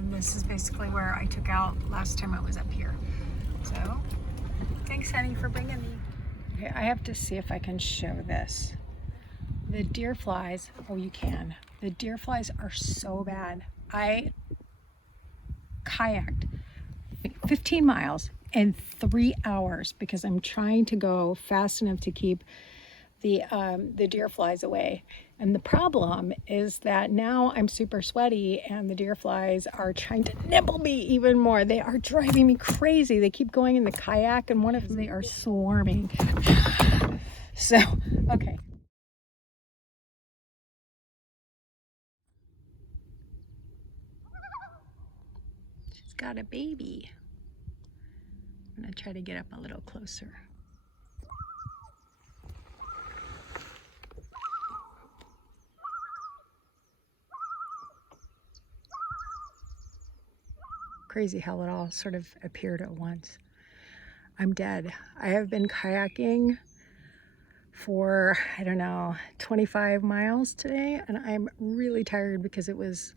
and this is basically where I took out last time I was up here. So, thanks honey for bringing me. Okay, I have to see if I can show this. The deer flies, oh you can. The deer flies are so bad. I kayaked 15 miles in 3 hours because I'm trying to go fast enough to keep the deer flies away. And the problem is that now I'm super sweaty and the deer flies are trying to nibble me even more. They are driving me crazy. They keep going in the kayak and one of them, they are swarming. So, okay. She's got a baby. I'm gonna try to get up a little closer. Crazy how it all sort of appeared at once. I'm dead. I have been kayaking for, I don't know, 25 miles today, and I'm really tired because it was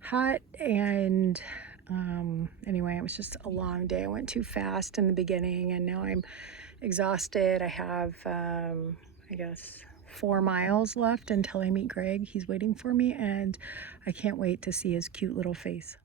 hot and anyway, it was just a long day. I went too fast in the beginning and now I'm exhausted. I have, I guess, 4 miles left until I meet Greg. He's waiting for me and I can't wait to see his cute little face.